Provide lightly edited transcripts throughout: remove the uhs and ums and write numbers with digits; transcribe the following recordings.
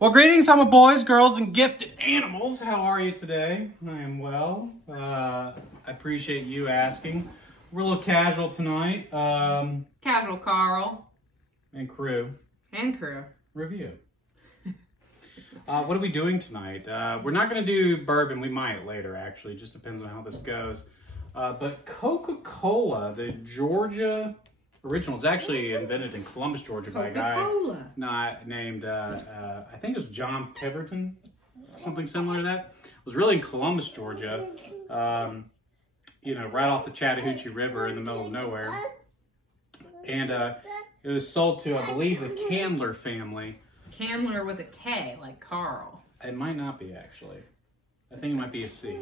Well, greetings, my boys, girls, and gifted animals. How are you today? I am well. I appreciate you asking. We're a little casual tonight. Casual Carl. And crew. And crew. Review. What are we doing tonight? We're not going to do bourbon. We might later, actually. Just depends on how this goes. But Coca-Cola, the Georgia original, is actually invented in Columbus, Georgia by a guy named, I think it was John Pemberton, something similar to that. It was really in Columbus, Georgia, you know, right off the Chattahoochee River in the middle of nowhere. And it was sold to, I believe, the Candler family. Candler with a K, like Carl. It might not be, actually. I think it might be a C.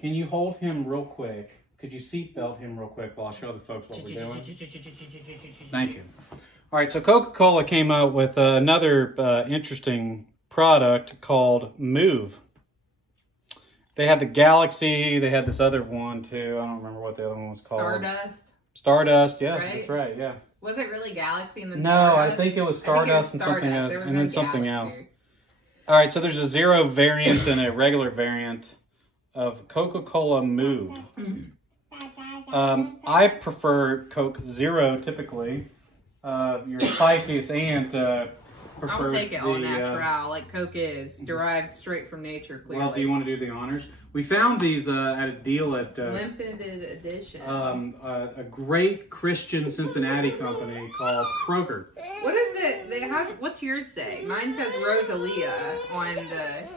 Can you hold him real quick? Could you seatbelt him real quick while I show the folks what we're doing? Thank you. All right, so Coca-Cola came out with another interesting product called Move. They had the Galaxy. They had this other one, too. I don't remember what the other one was called. Stardust? Stardust, yeah, right? That's right, yeah. Was it really Galaxy and then No, Stardust? I think it was Stardust and something else. And then something else. Galaxy. All right, so there's a zero variant and a regular variant of Coca-Cola Move. I prefer Coke Zero typically. Your spiciest aunt prefers I'll take it all natural, like Coke is. Derived straight from nature, clearly. Well, do you want to do the honors? We found these at a deal at limited edition. A great Christian Cincinnati company called Coca. What is it? It has. What's yours say? Mine says Rosalia on the.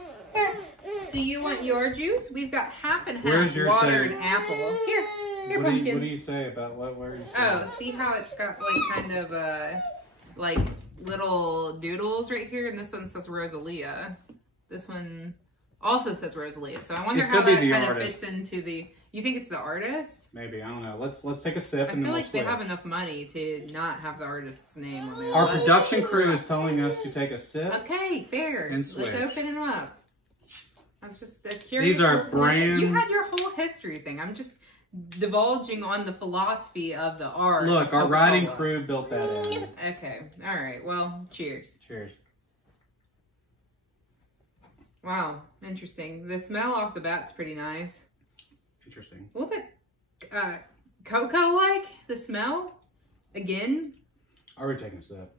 Do you want your juice? We've got half and half water and apple. Here, pumpkin. What do you say about where you say? Oh, see how it's got like kind of like little doodles right here, and this one says Rosalia. This one also says Rosalia. So I wonder how that kind of fits into the. You think it's the artist? Maybe, I don't know. Let's take a sip. I feel like they have enough money to not have the artist's name on there. Our production crew is telling us to take a sip. Okay, fair. And switch. Let's open them up. I was just curious. These are brand. You had your whole history thing. I'm just divulging on the philosophy of the art. Look, our writing crew built that in. Okay, all right. Well, cheers. Cheers. Wow, interesting. The smell off the bat's pretty nice. Interesting. A little bit cocoa-like, the smell. Again. I already taken a sip.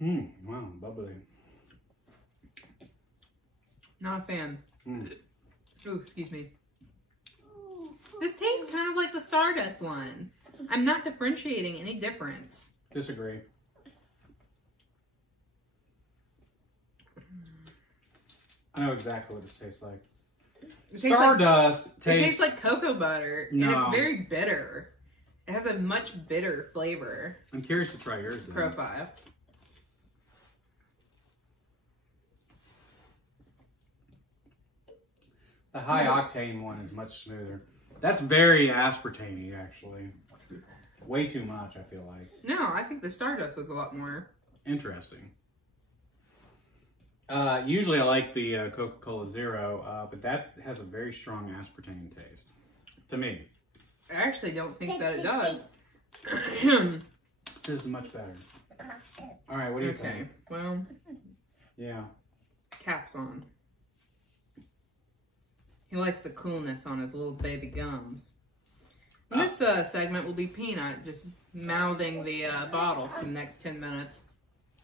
Wow, bubbly. Not a fan. Ooh, excuse me. This tastes kind of like the Stardust one. I'm not differentiating any difference. Disagree. I know exactly what this tastes like. Stardust tastes like cocoa butter, and it's very bitter. It has a much bitter flavor. I'm curious to try yours. Profile. The high octane one is much smoother. That's very aspartame-y, actually. Way too much, I feel like. No, I think the Stardust was a lot more interesting. Usually I like the Coca-Cola Zero, but that has a very strong aspartame taste. To me. I actually don't think that it does. This is much better. All right, what do you think? Okay, well. Yeah. Caps on. He likes the coolness on his little baby gums. This segment will be Peanut just mouthing the bottle for the next 10 minutes.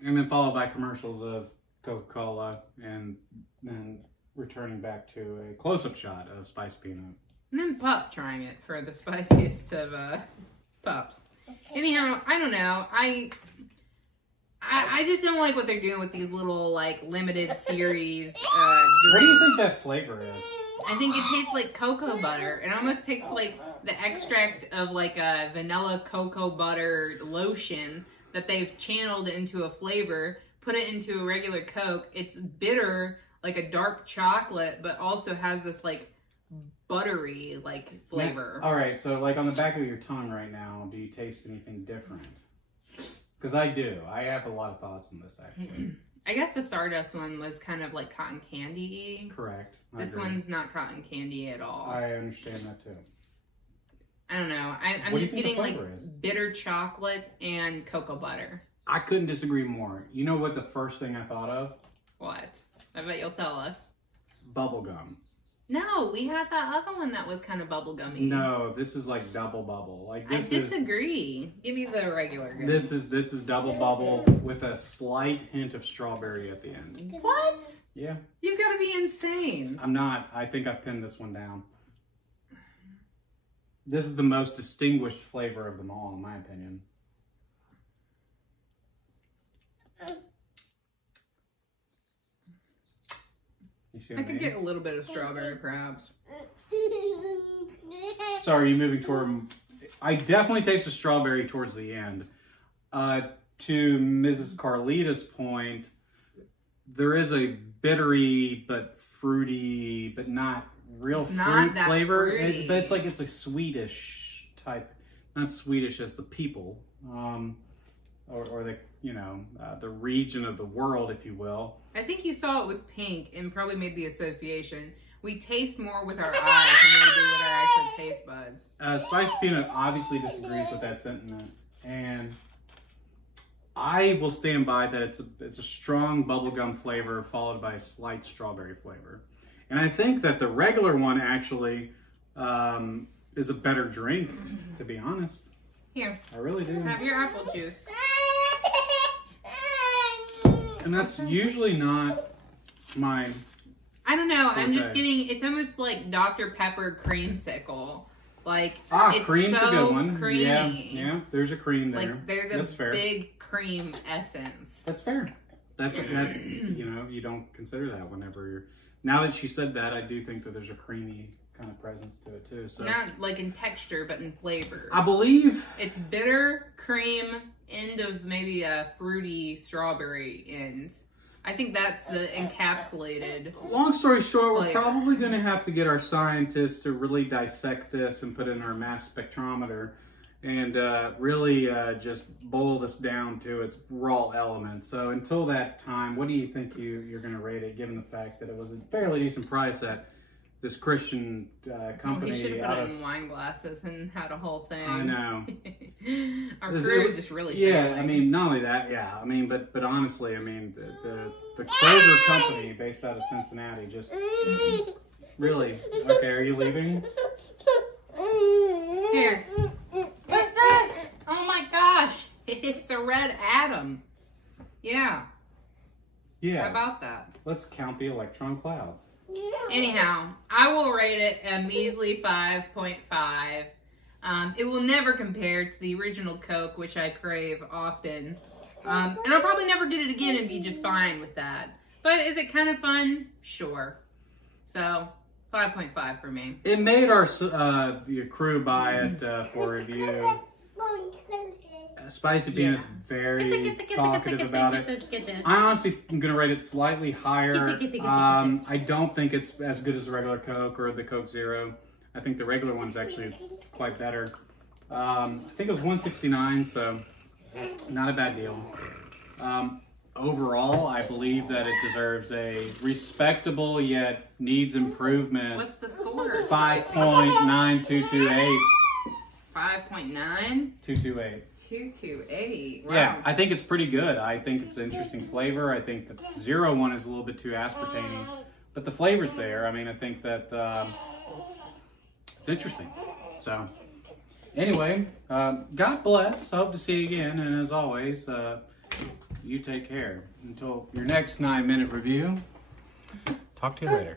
And then followed by commercials of Coca-Cola and then returning back to a close-up shot of Spice Peanut. And then Pup trying it for the spiciest of pups. Anyhow, I don't know. I just don't like what they're doing with these little like limited series. What do you think that flavor is? I think it tastes like cocoa butter. It almost tastes like the extract of like a vanilla cocoa butter lotion that they've channeled into a flavor, put it into a regular Coke. It's bitter, like a dark chocolate, but also has this like buttery like flavor. All right, so like on the back of your tongue right now, do you taste anything different? Because I do. I have a lot of thoughts on this actually. I guess the Stardust one was kind of like cotton candy-y. Correct. This one's not cotton candy at all. I understand that too. I don't know. I'm just getting like bitter chocolate and cocoa butter. I couldn't disagree more. You know what the first thing I thought of? What? I bet you'll tell us. Bubblegum. No, we had that other one that was kind of bubblegummy. No, this is like double bubble. Like I this disagree. Give me the regular gum. This is double bubble with a slight hint of strawberry at the end. What? Yeah. You've got to be insane. I'm not. I think I pinned this one down. This is the most distinguished flavor of them all, in my opinion. You see what I could get a little bit of strawberry, perhaps. Sorry, you moving toward... I definitely taste the strawberry towards the end. To Mrs. Carlita's point, there is a bittery but fruity, but not real fruit flavor. But it's like, it's a Swedish type, not Swedish as the people, or the, you know, the region of the world, if you will. I think you saw it was pink and probably made the association. We taste more with our eyes than we do with our actual taste buds. Spicy Peanut obviously disagrees with that sentiment, and I will stand by that. It's a strong bubblegum flavor followed by a slight strawberry flavor. And I think that the regular one actually is a better drink, to be honest. Here. I really do. Have your apple juice. And that's usually not my... I don't know. I'm just Okay. getting... It's almost like Dr. Pepper creamsicle. Like, it's cream's so a good one. creamy. Yeah, there's a cream there. Like, there's That's a fair. big cream essence. That's fair. That's you know, you don't consider that whenever you're... Now that she said that, I do think that there's a creamy kind of presence to it too. So Not like in texture, but in flavor. I believe It's bitter, cream, end of maybe a fruity strawberry end. I think that's the encapsulated. long story short, we're flavor. probably going to have to get our scientists to really dissect this and put it in our mass spectrometer and really just boil this down to its raw elements. So until that time, what do you think you're going to rate it, given the fact that it was a fairly decent price at this Christian company? Well, he should have put it in wine glasses and had a whole thing. I know. Our crew is just really Yeah, failing. I mean, not only that, yeah. I mean, but honestly, I mean, the Kroger company based out of Cincinnati just really... Okay, are you leaving? Here. What's this? Oh my gosh. It's a red atom. Yeah. Yeah. How about that? Let's count the electron clouds. Anyhow, I will rate it a measly 5.5. It will never compare to the original Coke, which I crave often. And I'll probably never get it again and be just fine with that. But is it kind of fun? Sure. So, 5.5 for me. It made our your crew buy it for review. Spicy Peanut's very talkative about it. I honestly am going to rate it slightly higher. I don't think it's as good as the regular Coke or the Coke Zero. I think the regular one's actually quite better. I think it was $1.69, so not a bad deal. Overall, I believe that it deserves a respectable yet needs improvement. What's the score? 5.9228. 5.9? 228. 228. Wow. Yeah, I think it's pretty good. I think it's an interesting flavor. I think the Zero one is a little bit too aspartame, but the flavor's there. I mean, I think that it's interesting. So, anyway, God bless. I hope to see you again. And as always, you take care. Until your next 9-minute review, talk to you later.